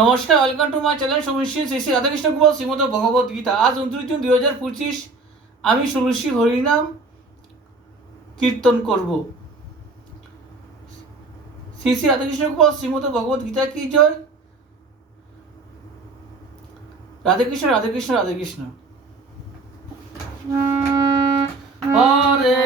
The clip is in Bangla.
নমস্কার, welcome to my channel Samrishti Shri Shri Radhakrishna Gopal Shrimad Bhagavad Gita. আজ 29 জুন 2025 আমি ষোলশী হরিনাম কীর্তন করব। শ্রী শ্রী রাধাকৃষ্ণ গোপাল শ্রীমদ ভগবত গীতা কি জয়। রাধাকৃষ্ণ রাধাকৃষ্ণ রাধাকৃষ্ণ। হরে